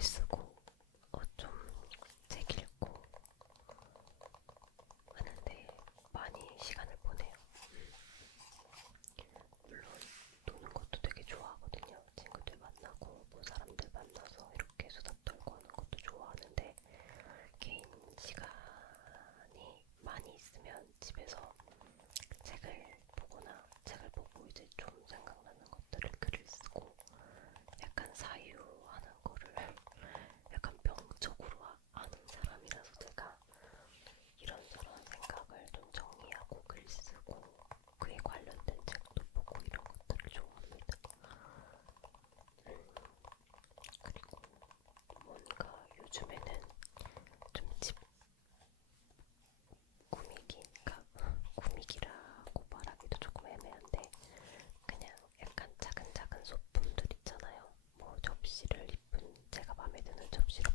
риску. 마음에 드는 접시로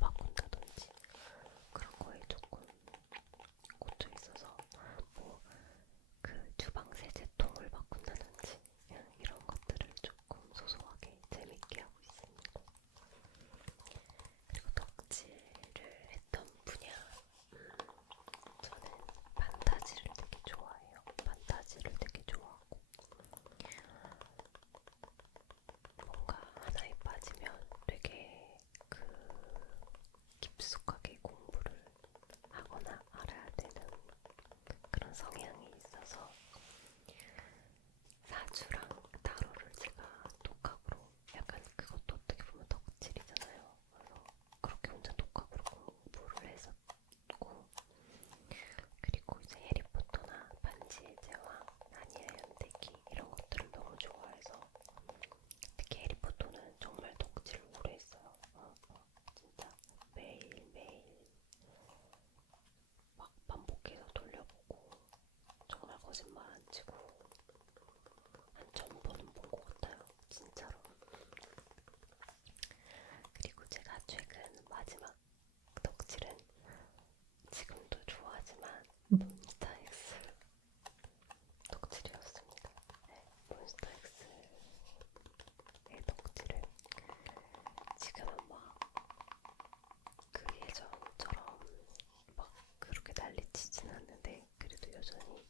난리치진 않는데 그래도 여전히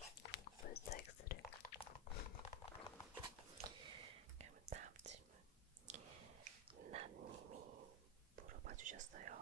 주셨어요.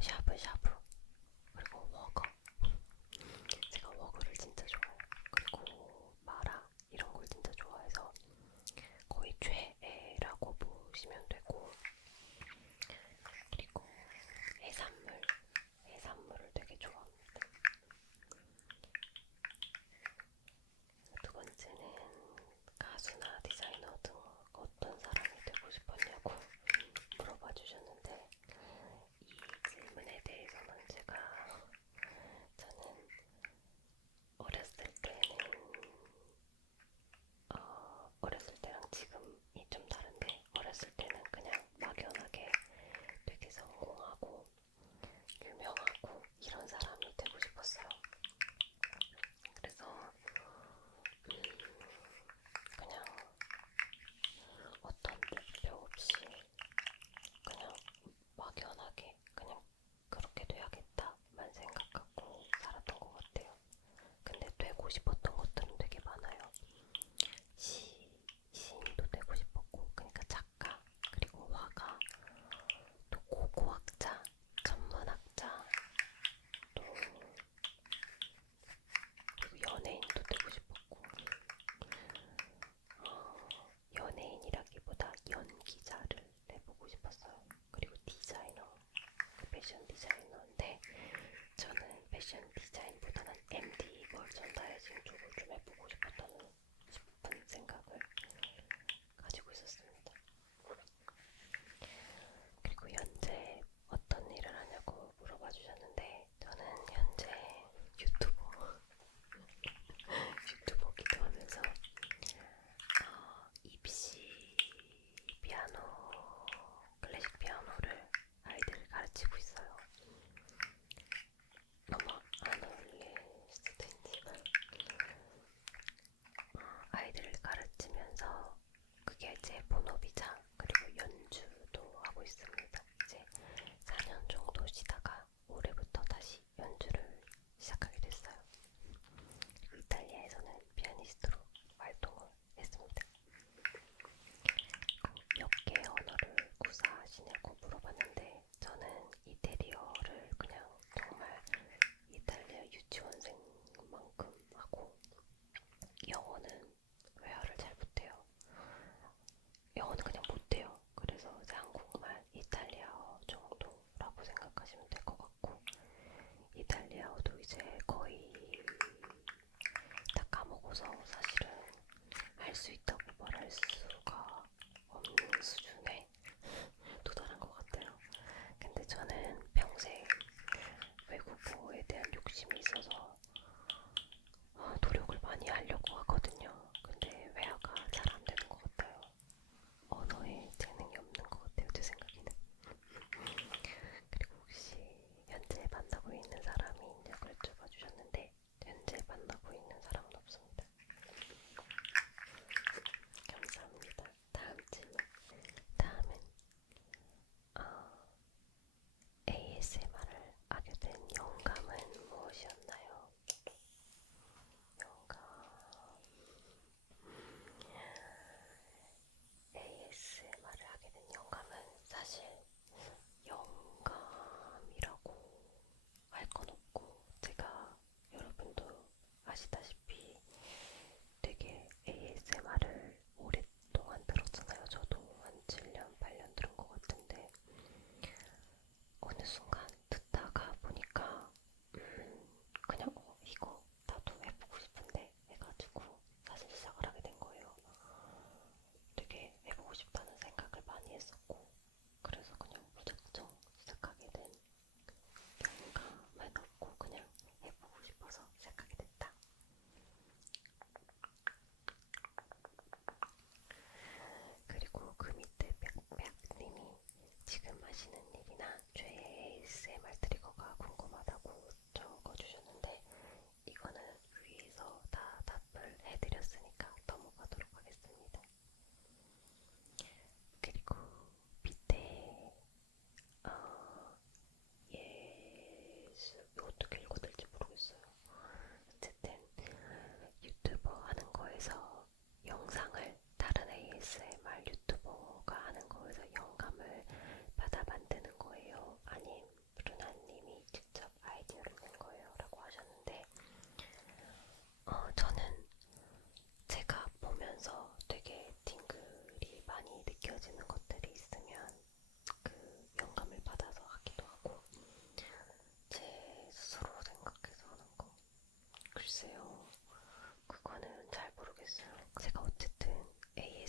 下不下不？ 거에 대한 욕심이 있어서 노력을 많이 하려고 하거든요. 근데 외화가 잘 안 되는 것 같아요. 언어에 재능이 없는 것 같아요, 제 생각에는. 그리고 혹시 현재 만나고 있는 사람 지금 마시는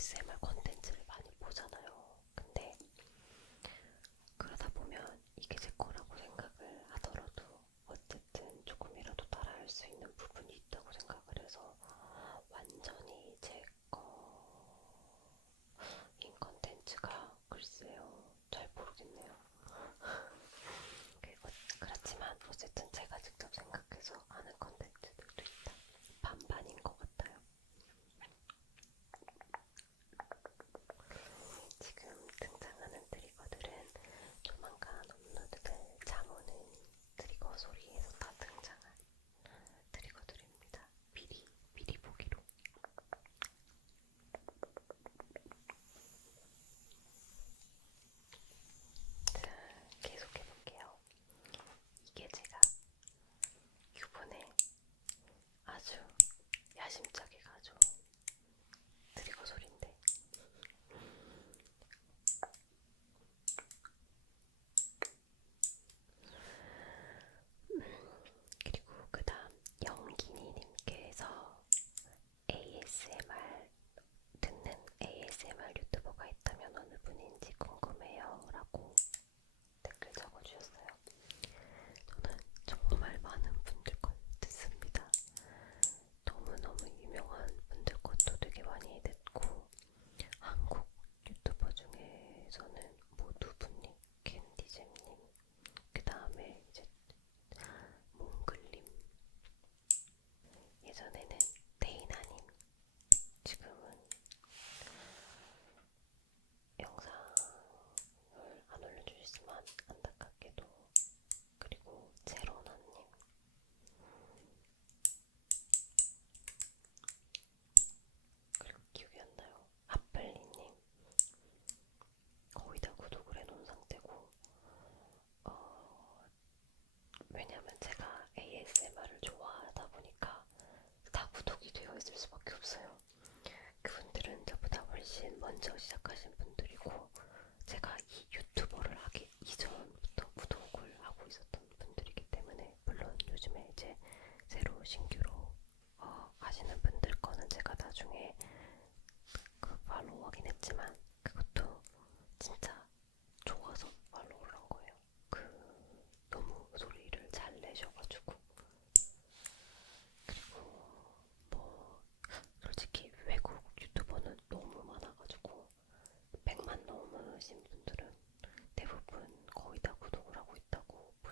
ASMR 콘텐츠를 많이 보잖아요. 근데 그러다 보면 basurita.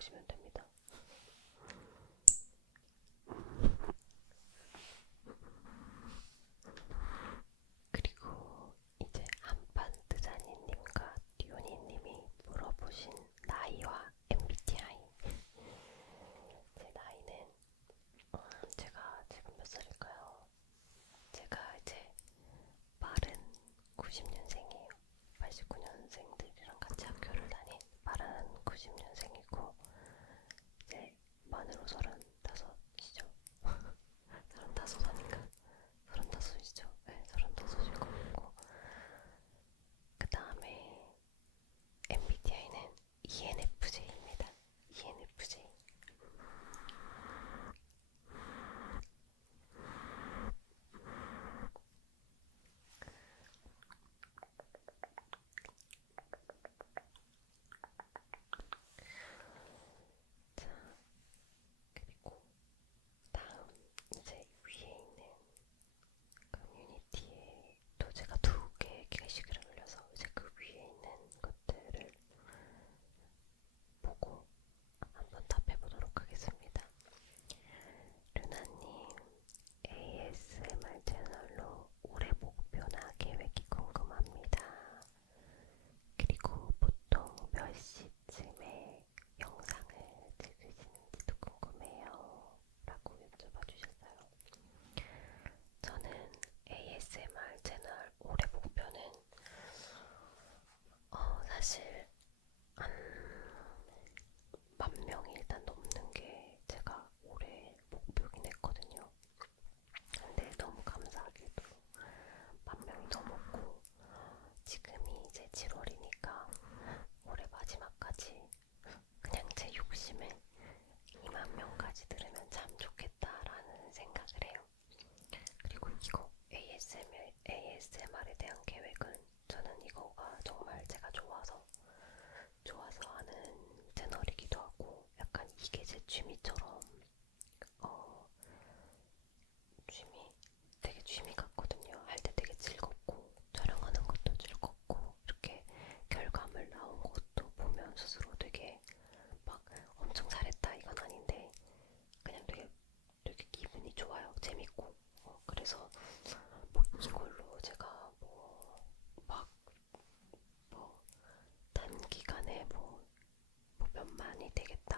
accident. 되겠다.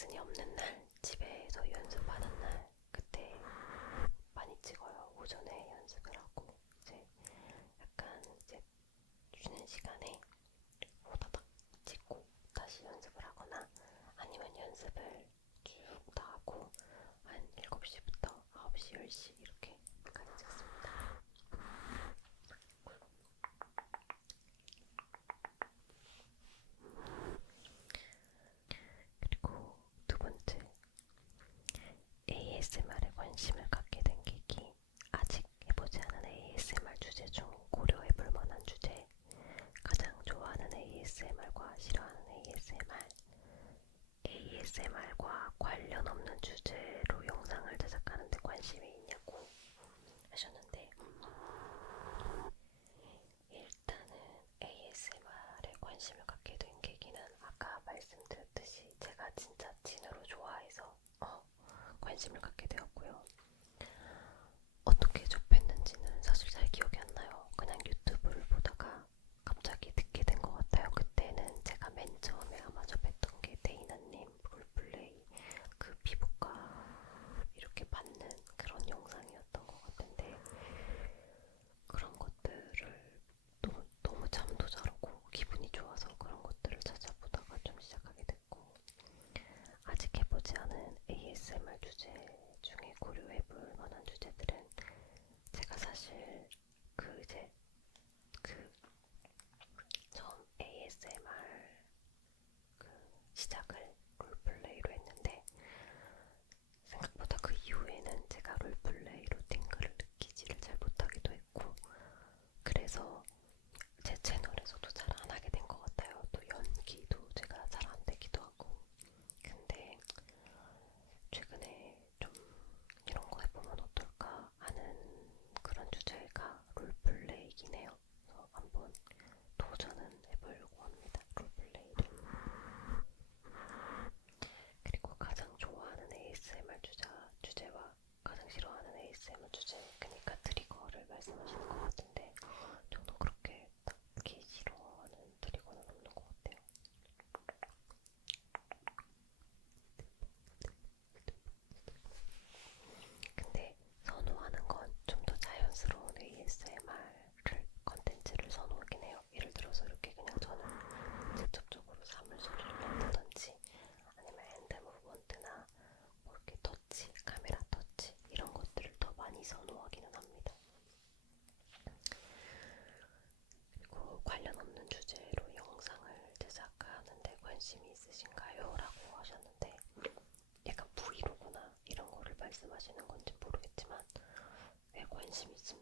레슨이 없는 날, 집에서 연습하는 날, 그때 많이 찍어요. 오전에 연습을 하고, 이제 약간 이제 쉬는 시간에 오다닥 찍고 다시 연습을 하거나 아니면 연습을 쭉 다 하고 한 7시부터 9시, 10시 관심을 갖게 되었고요. 어떻게 접했는지는 사실 잘 기억이 안 나요. 그냥 유튜브를 보다가 갑자기 듣게 된것 같아요. 그때는 제가 맨 처음 ASMR 주제 중에 고려해 볼 만한 주제들은 제가 사실 말씀하시는 건지 모르겠지만 왜 관심이 있습니까?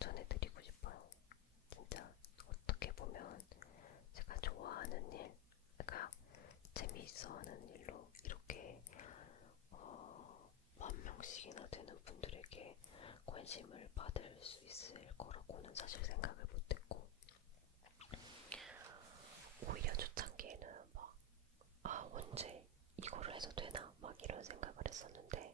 전해드리고 싶어요. 진짜 어떻게 보면 제가 좋아하는 일, 그러니까 재미있어하는 일로 이렇게 어, 만 명씩이나 되는 분들에게 관심을 받을 수 있을 거라고는 사실 생각을 못했고 오히려 초창기에는 막 아 언제 이거를 해도 되나 막 이런 생각을 했었는데